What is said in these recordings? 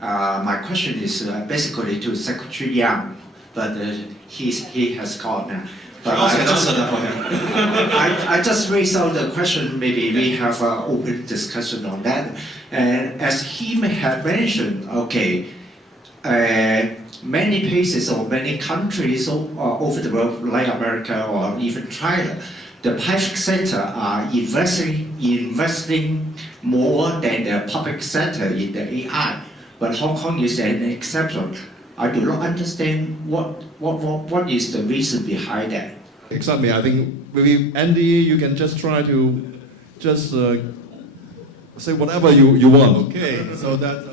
My question is basically to Secretary Yang, but he has called now. But I just raised out the question, maybe we have an open discussion on that. And as he may have mentioned, okay, many places or many countries over the world, like America or even China, the private sector are investing more than the public sector in the AI. But Hong Kong is an exception. I do not understand what is the reason behind that. Exactly. I think maybe Andy, you can just try to say whatever you want. Okay, so that's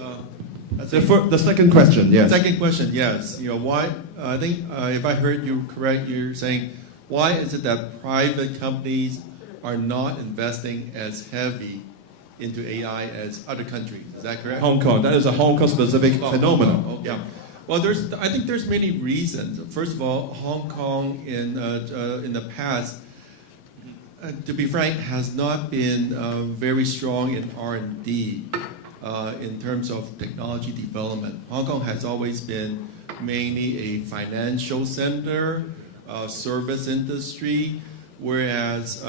the second question. Yes. The second question, yes. You know why? I think if I heard you correct, you're saying why is it that private companies are not investing as heavy into AI as other countries? Is that correct? Hong Kong. That is a Hong Kong specific phenomenon. Okay. Yeah. Well, I think there's many reasons. First of all, Hong Kong in the past, to be frank, has not been very strong in R&D in terms of technology development. Hong Kong has always been mainly a financial center, service industry, whereas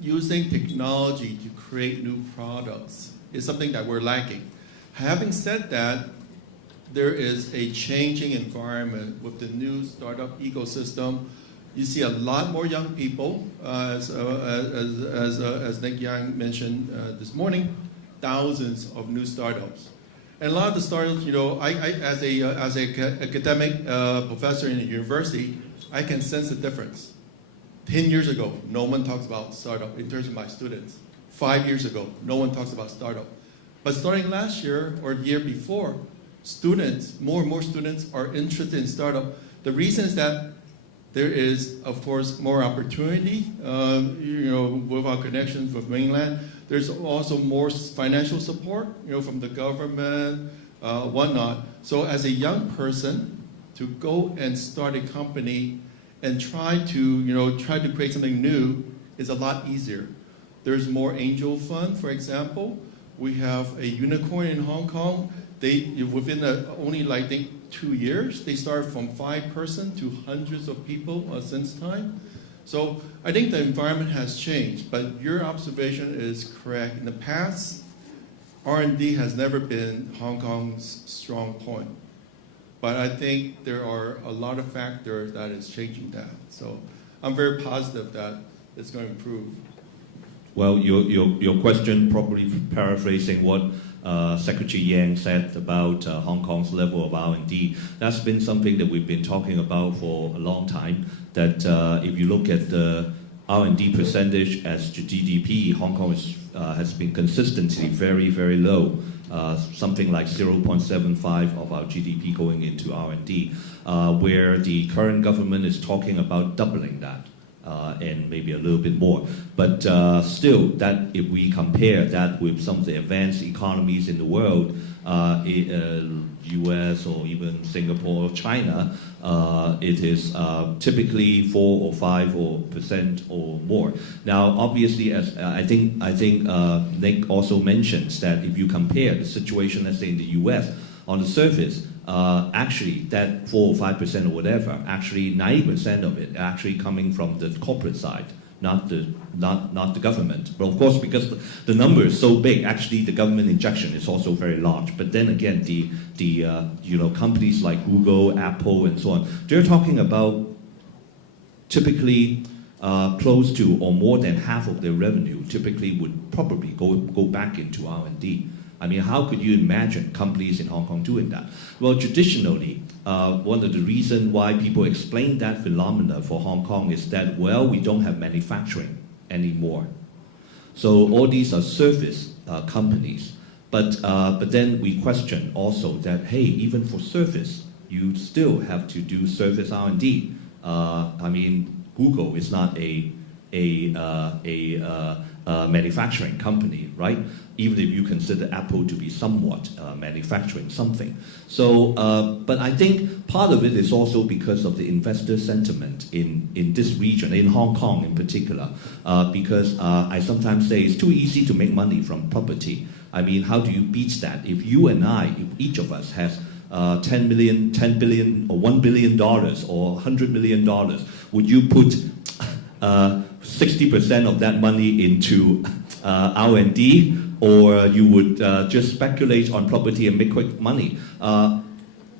using technology to create new products is something that we're lacking. Having said that, there is a changing environment with the new startup ecosystem. You see a lot more young people, as Nick Yang mentioned this morning, thousands of new startups. And a lot of the startups, you know, as an academic professor in a university, I can sense the difference. 10 years ago, no one talks about startup in terms of my students. 5 years ago, no one talks about startup. But starting last year or the year before, students, more and more students are interested in startup. The reason is that there is, of course, more opportunity, you know, with our connections with mainland. There's also more financial support, you know, from the government, whatnot. So as a young person, to go and start a company and try to create something new is a lot easier. There's more angel fund, for example. We have a unicorn in Hong Kong. Within only, I think, 2 years, they started from 5 person to hundreds of people since time. So I think the environment has changed, but your observation is correct. In the past, R&D has never been Hong Kong's strong point. But I think there are a lot of factors that is changing that. So I'm very positive that it's going to improve. Well, your question, probably paraphrasing what Secretary Yang said about Hong Kong's level of R&D, that's been something that we've been talking about for a long time, that if you look at the R&D percentage as to GDP, Hong Kong has been consistently very, very low, something like 0.75 of our GDP going into R&D, where the current government is talking about doubling that. And maybe a little bit more. But still, that if we compare that with some of the advanced economies in the world, US or even Singapore or China, it is typically 4 or 5% or more. Now, obviously, as I think Nick also mentions that if you compare the situation, let's say in the US, on the surface, actually that 4 or 5% or whatever, actually 90% of it actually coming from the corporate side, not the government. But of course, because the number is so big, actually the government injection is also very large. But then again, the companies like Google, Apple, and so on, they're talking about typically close to or more than half of their revenue typically would probably go back into R&D. I mean, how could you imagine companies in Hong Kong doing that? Well, traditionally, one of the reasons why people explain that phenomena for Hong Kong is that, well, we don't have manufacturing anymore. So all these are service companies. But then we question also that, hey, even for service, you still have to do service R&D. I mean, Google is not a manufacturing company, right? Even if you consider Apple to be somewhat manufacturing something. So, but I think part of it is also because of the investor sentiment in this region, in Hong Kong in particular, because I sometimes say it's too easy to make money from property. I mean, how do you beat that? If you and I, if each of us has 10 billion or $1 billion or $100 million, would you put 60% of that money into R&D, or you would just speculate on property and make quick money?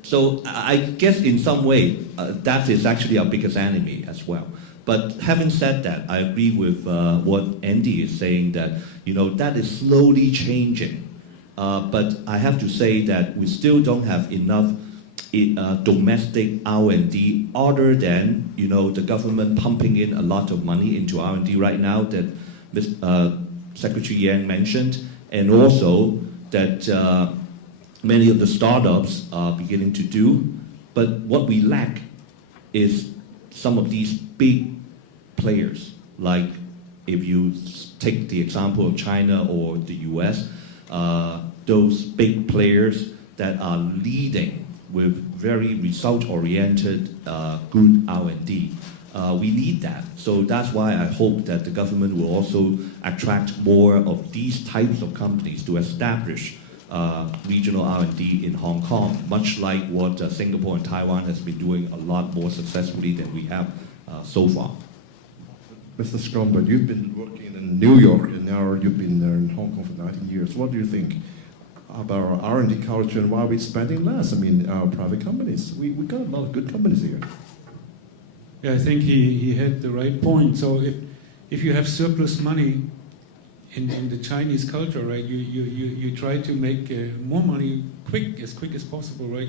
So I guess in some way that is actually our biggest enemy as well. But having said that, I agree with what Andy is saying, that that is slowly changing. But I have to say that we still don't have enough domestic R&D, other than the government pumping in a lot of money into R&D right now that Secretary Yang mentioned, and also that many of the startups are beginning to do. But what we lack is some of these big players, like if you take the example of China or the US, those big players that are leading with very result-oriented, good R&D. We need that. So that's why I hope that the government will also attract more of these types of companies to establish regional R&D in Hong Kong, much like what Singapore and Taiwan has been doing a lot more successfully than we have so far. Mr. Schoneburg, you've been working in New York, and now you've been there in Hong Kong for 19 years. What do you think about our R&D culture, and why are we spending less? I mean, our private companies. We got a lot of good companies here. Yeah, I think he had the right point. So if you have surplus money in the Chinese culture, right, you try to make more money as quick as possible, right?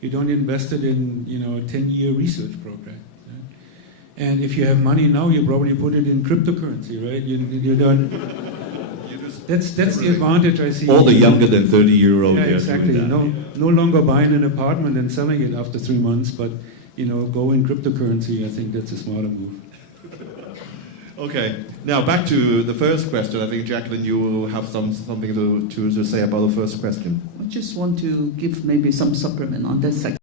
You don't invest it in a 10-year research program. Right? And if you have money now, you probably put it in cryptocurrency, right? You don't. That's the advantage I see. All the younger than 30-year-old. Yeah, exactly. No longer buying an apartment and selling it after 3 months, but go in cryptocurrency. I think that's a smarter move. Okay. Now back to the first question. I think Jacqueline, you will have something to say about the first question. I just want to give maybe some supplement on that second.